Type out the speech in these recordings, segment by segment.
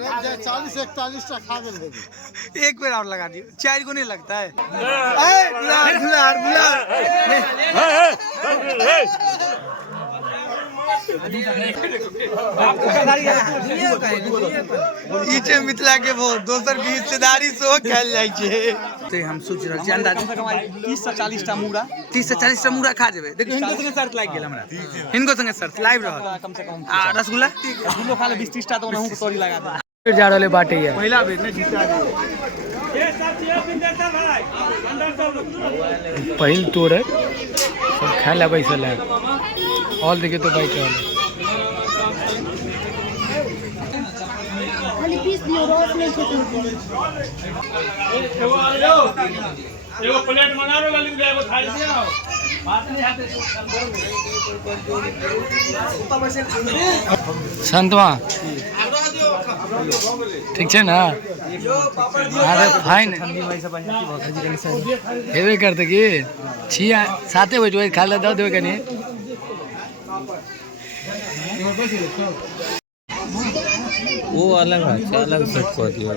40-41 खा गए। एक बेर और लगा दियो, 4 को नहीं लगता है। मिथिला के वो दोसर की हिस्सेदारी से कल जाय छे। हम सोच रहल छी अंदाज 30 से 40 टा मुड़ा 30 से 40 टा मुड़ा खा जेबे। देखियो हिनको संगे शर्त लाग गेल हमरा, हिनको संगे शर्त लाइव रहत कम से कम। आ रसगुल्ला गुल्लो खा ले 20-30 टा तो ओनहु के तोरी लगा दे। फिर जा रहले बाटे है पहिला बेर ने जीता दे पहिल तोड़ है सब खा ले बैसल है। ऑल देखे तो बाइक वाले खाली पीस दियो रोज में से एगो प्लेट बना लो गली में एगो थाली से आओ बात नहीं आते संतवा ठीक है ना। अरे फाइन हेबे करते कि छिया साथे बैठो खा ले दो देबे कनी। वो अलग है, अलग सेट कर दिया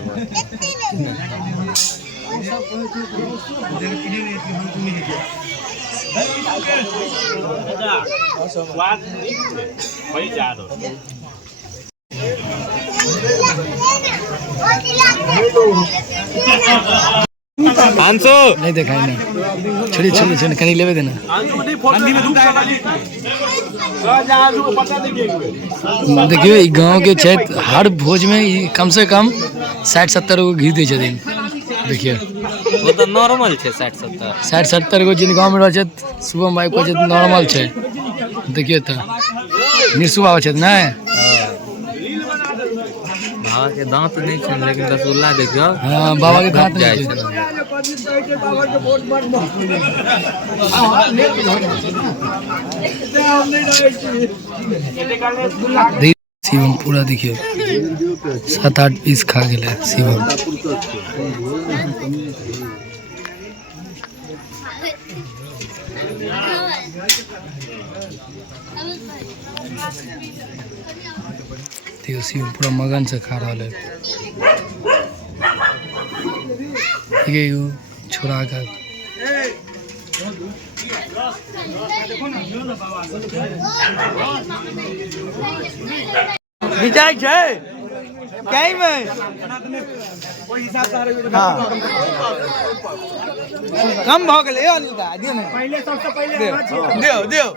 स्वाद वही जा दो। आंसू नहीं देखा है ना, छोड़ी छोड़ी छोड़ी कहीं लेवे देना। देखियो गांव के क्षेत्र हर भोज में कम से कम 60-70 गो घी दे छथिन। देखियो वो तो नॉर्मल छे 60-70 गो जिन गांव में रह छत शुभम भाई को छत नॉर्मल छे। देखियो तो निरसु बाबा छत ना बाबा के दांत नहीं छे लेकिन रसगुल्ला देखियो। हां बाबा के दांत जाय छे। शिवम पूरा देखियो 7-8 पीस खा गेले शिवम। देखियो शिवम पूरा मगन से खा रहा है। ये छोरा का विजय छे कहीं में ओइ हिसाब से हां कम भ गेले अलगा दियो ने पहले सबसे पहले दियो दियो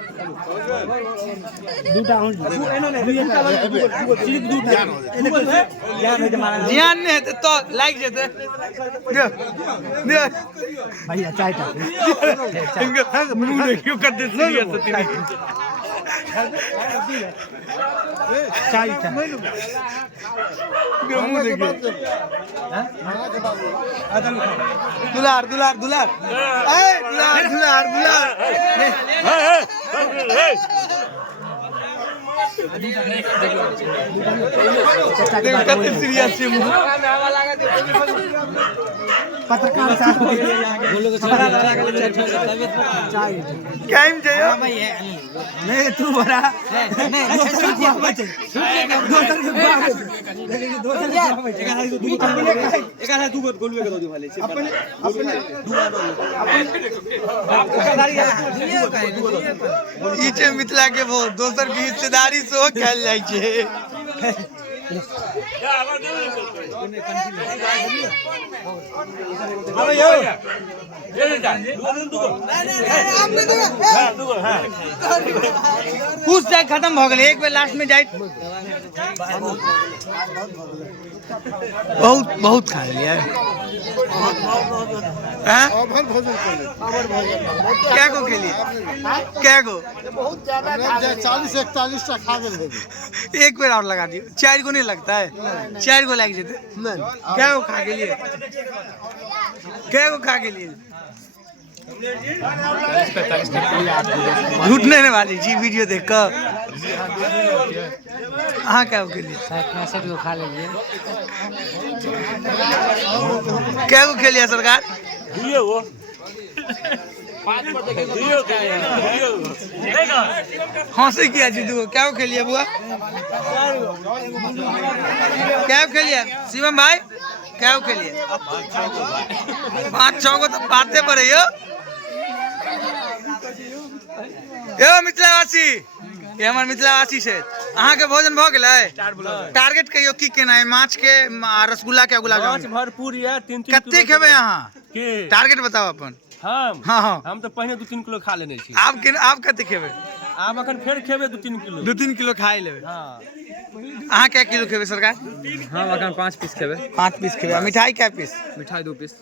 दूटा एनो ने दूटा ज्ञान ने तो लाग जेते दियो दियो भैया चाय टा मुंह देखियो कर दे सीरियस तीन चाय टा मुंह देखियो दुलार दुलार दुलार ए दुलार दुलार दुलार देखो कते सीरियस छे मुंह पत्रकार साहब बोलो के छपरा लगा के चाय टाइम जयो नहीं तू बड़ा नहीं दोसर को बचे दोसर को लेकिन दोसर को एका दू गोट गोलुए के दो वाले से अपने ई छे मिथिला के वो दोसर की हिस्सेदारी से कल जाय छे। अबे यो कुछ जाय खत्म भ गेल एक बेर लास्ट में जाय बहुत बहुत खा लिया हैं क्या को के लिए क्या को बहुत ज्यादा 40-41 खा गए। एक बेर और लगा दियो, 4 को नहीं लगता है। 4 को लग जेते क्या को खा के लिए क्या को खा के लिए झूठ नहीं वाली जी वीडियो देख कर हाँ क्या के लिए 60-65 को खा लीजिए। क्या को खेलिए सरकार हंसी किया जी दू क्या खेलिए बुआ क्या खेलिए शिवम भाई क्या खेलिए 5-6 को तो पाते पर यो मिथिलावासी ये हमार मिथिलावासी से अहाँ के भोजन भ गेलै टारगेट कहियो की केना है माछ के रसगुल्ला के गुलाब जामुन भरपूर है 3-3 कते खेबै अहाँ टारगेट बताओ अपन हम तो पहले 2-3 किलो खा लेने छी आप कते खेबै आब अखन फेर खेबै 2-3 किलो 2-3 किलो खाई लेबै अहाँ क्या किलो खेबै सरकार हम अखन 5 पीस खेबै 5 पीस खेबै मिठाई क्या पीस मिठाई 2 पीस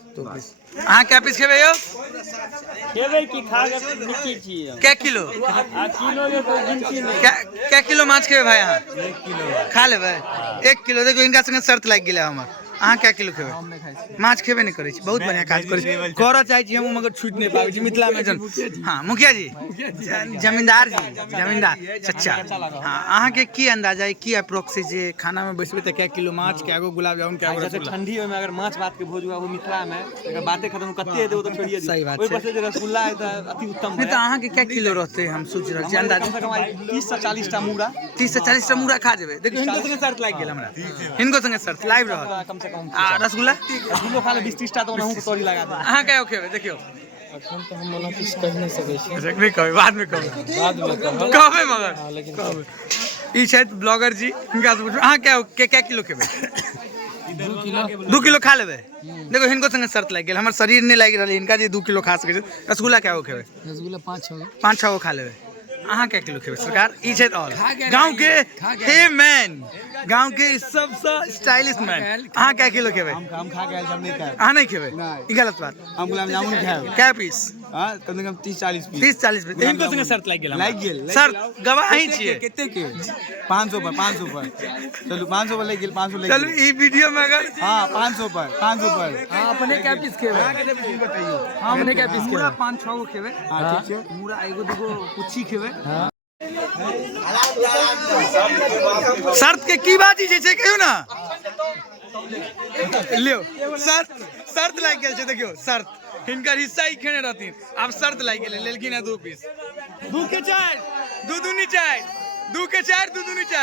अहाँ क्या पीस खेबै यो खेबै की खा के निकी छी क्या किलो आ किलो में तो गिनती नहीं क्या किलो माछ खेबै भाई अहाँ 1 किलो खा लेबै 1 किलो देखो इनका संगे शर्त लागि गेलै हमर अहाँ क्या किलो खेबै माछ खेबे नहीं करै छी बहुत बढ़िया काज करै छी करऽ चाहै छी हम मगर छूट नहीं पाबै छी मिथिला में जन हाँ मुखिया जी जमींदार चचा हाँ अहाँ के की अंदाजा है की अप्रोक्स जे खाना में बैसबे त क्या किलो माछ क्या गो गुलाब जामुन क्या गो रसगुल्ला ठंडी में अगर माछ भात के भोज हुआ वो मिथिला में अगर बातें खत्म कते दे वो तो छोड़िए सही बात ओइ पर से जे रसगुल्ला है तो अति उत्तम नहीं तो अहाँ के क्या किलो रहते हम सोच रहल छी अंदाजा कम से कम 30 से 40 टा मूड़ा 30 से 40 टा मूड़ा खा जेबै देखियो हिनको संगे शर्त लागि गेल हमरा हिनको संगे शर्त लाइव रहत कम से कम रसगुल्ला रसगुल्लो खा ले 20-30 टा तो ओनाहु के तोरी लगा दे अहाँ क्या खेबै देखियो अखन तो हम मना किछ कह नहीं सकै छी नहीं कहबै बाद में कहबै मगर कहबै ई छथि ब्लॉगर जी हिनका से पूछू अहाँ क्या किलो खेबै 2 किलो खा लेबै देखो हिनको संगे शर्त लागि गेल हमर शरीर नहीं लागि रहल हिनका जे 2 किलो खा सकै छै रसगुल्ला क्या खेबै रसगुल्ला 5-6 गो खा लेबै अहाँ क्या किलो खेबै सरकार ई छै और गांव के हे मैन गांव के सबसे स्टाइलिश मैन अहाँ क्या किलो खेबै हम खा के हम नहीं खाए अहाँ नहीं खेबै ई गलत बात हम गुलाब जामुन खाए क्या पीस हां कम से कम 30-40 पीस 30-40 पीस हिनको संगे शर्त लागि गेल लागि गेल शर्त गवाही छियै कितने के 500 पर चलो 500 पर ले गेल 500 ले चलो ई वीडियो में अगर हां 500 पर हां अपने क्या पीस खेबै अहाँ के बताइयो हम अपने क्या पीस पूरा 5-6 गो खेबै हां ठीक छै पूरा एगो दूगो कुछी खेबै शर्त के की बाजी छै कहियो ना लियो शर्त लागि गेल छै देखियो शर्त हिनकर हिस्सा ही खेने रहथिन अब शर्त लागि गेलै लेलखिन है 2 पीस 2 के 4 2 दूनी 4 2 के 4 2 दूनी 4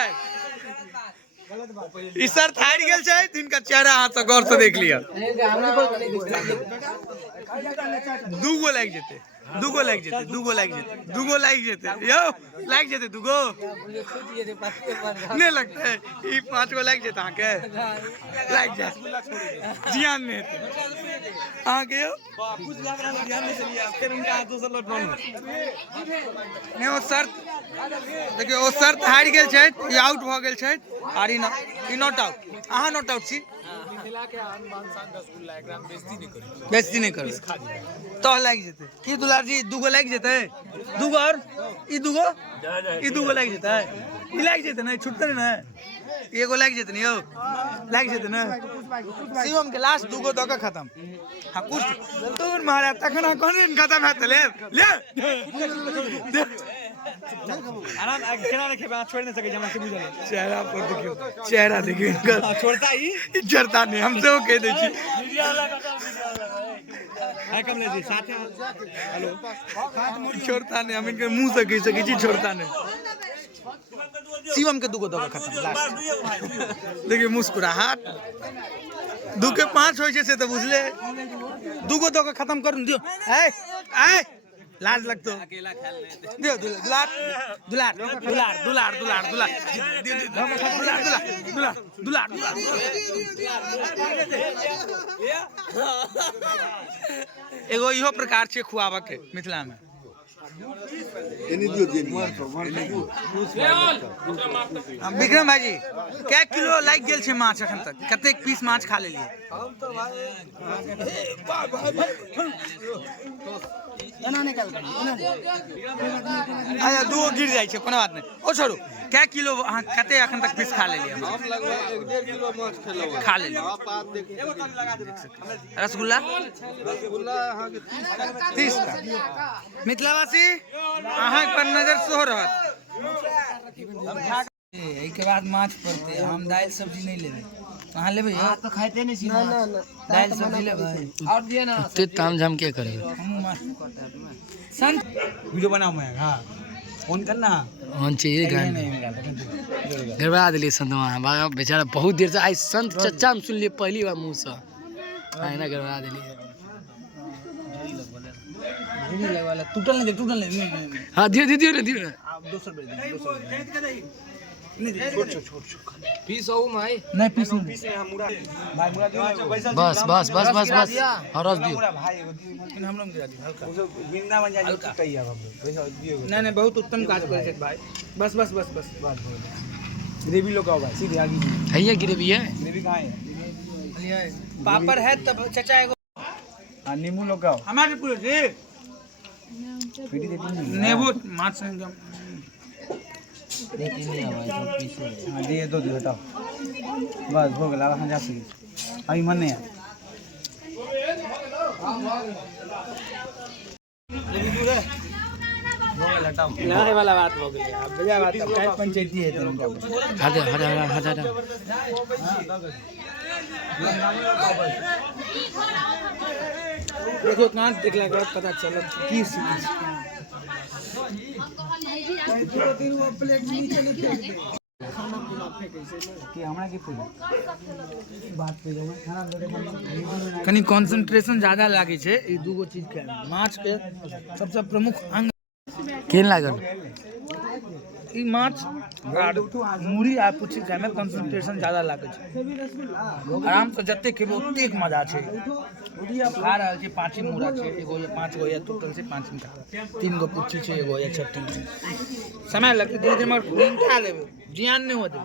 ई शर्त हारि गेल छै हिनका चेहरा हाथ से गौर से देख लिया 2 गो लागि जेतै 2 गो लागि जेतै 2 गो लागि जेतै 2 गो लागि जेतै यो लागि जेतै 2 गो नहीं लगता है ई 5 गो लागि जेतै अहाँ के लागि जात जियान नहीं हेतै अहाँ के यो कुछ लाग रहा है ध्यान नहीं चलिए फिर उनका दूसरा लौट नहीं ओ शर्त देखियो ओ शर्त हारि गेल छै ई आउट भ गेल छै आर ई नॉट आउट अहाँ नॉट आउट छी मिथिला के आन बान शान रसगुल्ला एकरा में बेइज्जती नहीं करू तो लागि जेतै की दुलार जी 2 गो लागि जेतै 2 गो और ई 2 गो लागि जेतै ई लागि जेतै नहीं छुटतै नहीं एगो लागि जेतै नहीं यौ लागि जेतै ना शिवम के लास्ट 2 गो द के खत्म हां कुछ तोर महाराज तखन कोन खत्म हैत ले आराम केना रखे बा छोड़ नहीं सके हमरा से बुझल चेहरा पर देखियो चेहरा देखियो इनका छोड़ता ही जरता नहीं हमसे वो कह दै छी है कमले जी साथ हेलो छोड़ता नहीं हम इनके मुंह से कह सके छी छोड़ता नहीं शिवम के 2 गो दवा खत्म लास्ट देखिए मुस्कुराहट 2 के 5 होय छै से तो बुझले 2 गो दवा खत्म कर दियो ए लाज लगतो अकेला खेल नहीं दियो दुलार दुलार दुलार दुलार दुलार दुलार दुलार दुलार एगो इहो प्रकार छै खुआबा के मिथिला में विक्रम भाई जी क्या किलो लाग गेल छै माछ अखन तक कते पीस माछ खा लेलिए अच्छा 2 गिर जाय छै कोनो बात नहीं ओ छोड़ू क्या किलो अहाँ कते अखन तक पीस खा लेलिए हम लगभग 1.5 किलो माछ खेलौ खा लेलिए रसगुल्ला अहाँ के 30 का मिथिलावासी अहाँ पर नजर सेहो रहत एहि के बाद माछ पड़ते हम दाल सब्जी नहीं लेबै अहाँ लेबै तो खाइते नहीं छी ना दाल सब्जी लेबै और दिए ना ते तामझाम के करबे हम माछ संत वीडियो बनाओ मैं हाँ फोन करना कौन चाहिए गान गड़बड़ा दिली संत वहाँ बेचारा बहुत देर से आई संत चच्चा हम सुन लिए पहली बार मुँह से ना गड़बड़ा दिली टूटल नहीं हाँ दियो ना आप 200 रुपये पीस हो माई नहीं पीस नहीं बस हाँ रस दियो भाई हम लोग गिरा दियो हल्का बिंदा बन जाए कही अब पैसा दियो नहीं बहुत उत्तम काज करे छे भाई बस ग्रेवी लोग आओ भाई सीधे आगे है ये ग्रेवी है ग्रेवी कहाँ है पापड़ है तब चाचा एगो हाँ नींबू लोग आओ हमारे पूरे जी पीटी देती नहीं नेबू माछ संग हाँ दिए दो दियो हटाओ बस हो गया हम जा सके अभी मन नहीं है लड़ाई वाला बात हो गई अब बजा बात काय पंचायती है तुमका हटा देखो कांच देखला के बाद पता चला की स्थिति कि हमरा की पूरी बात पे जो खाना लोडे कनी कंसंट्रेशन ज्यादा लागे छे ई दूगो चीज के माछ के सबसे प्रमुख अंग केन लागल ई माछ मुरी आ पुछि खाय में कंसंट्रेशन ज्यादा लागे छे आराम से जत्ते खेबो ओतेक मजा छे खा रहल छी पांच मुरा छे एगो या पांच गो या टोटल से 5 मिनट तीन गो पुछि छे एगो या छट्टी समय लगते धीरे धीरे मगर खा लेबे जियान नहीं होते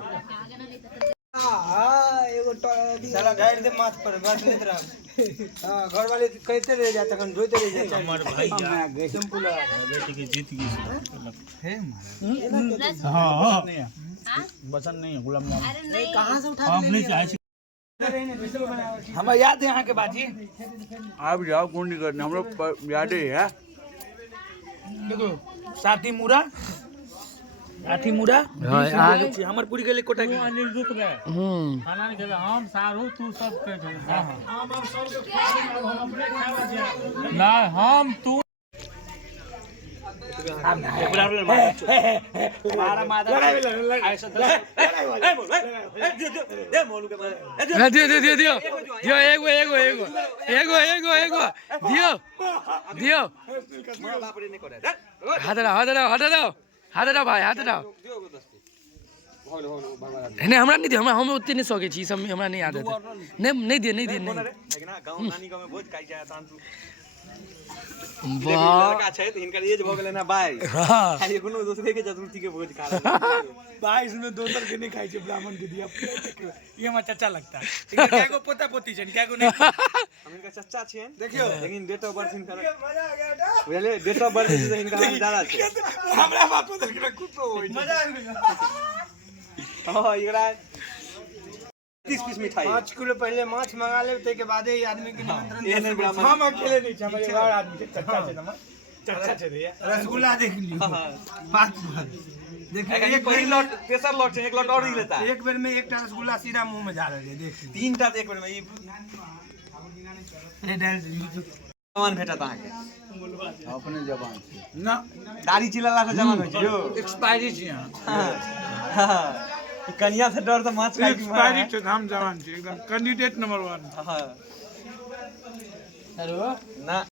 साला गाड़ दे माथ पर बस लेत रह हां घर वाले कहते रह जाता कन धोते रह जाता हमर भाई सिंपल बेटी के जीत गई है मारा हां नहीं है बचन नहीं है गुलाम मोहम्मद अरे कहां से उठा हम नहीं चाहे हमें याद है यहाँ के बाजी आप जाओ कौन नहीं करने हम लोग याद है देखो साथी मुरा हमर पूरी के लिए कोटा की अनिल दूत में खाना नहीं खेबे हम सारू तू सब के ना हम तू हाथ भाई हाथ नहीं हमरा नहीं दियो हम उतने नहीं सके छी सब हमरा नहीं आदत नहीं दिए नहीं गांव नानी गांव में भोज खाई जाय तान तू लड़का छै त हिनकर एज भ गेलै ना 22 हां खाली कोनो दूसरे के चतुर्थी के भोज खा रहा 22 में दोसर के नहीं खाई छै ब्राह्मण के दिया ये हमरा चाचा लगता केगो पोता पोती छन केगो नहीं हम इनका चाचा छियन देखियो लेकिन डेट ऑफ बर्थ इनका बुझले डेट ऑफ बर्थ से इनका हम ज्यादा छै हमरा बाप उधर के कुछो होय मजा आ गया हां एकरा 30 पीस मिठाई 5 किलो पहले माछ मंगा ले ते के बाद ही आदमी के निमंत्रण ये नहीं ब्राह्मण हम अकेले नहीं छे हमारे बाहर आदमी के चाचा छे ना चाचा छे रे रसगुल्ला देख ली 5 देखिए एक पहली लॉट तेसर लॉट से एक लॉट और ही लेता है एक बेर में एक टा रसगुल्ला सीधा मुंह में जा रहे देख तीन टा एक बेर में ई जवान भेटत आहा के अपने जवान ना दाढ़ी चिल्ला से जवान होय छै यो एक्सपायरी छी हां कन्या से डर तो माछ खाई एक्सपायरी छै हम जवान छी एकदम कैंडिडेट नंबर 1 हां हेलो ना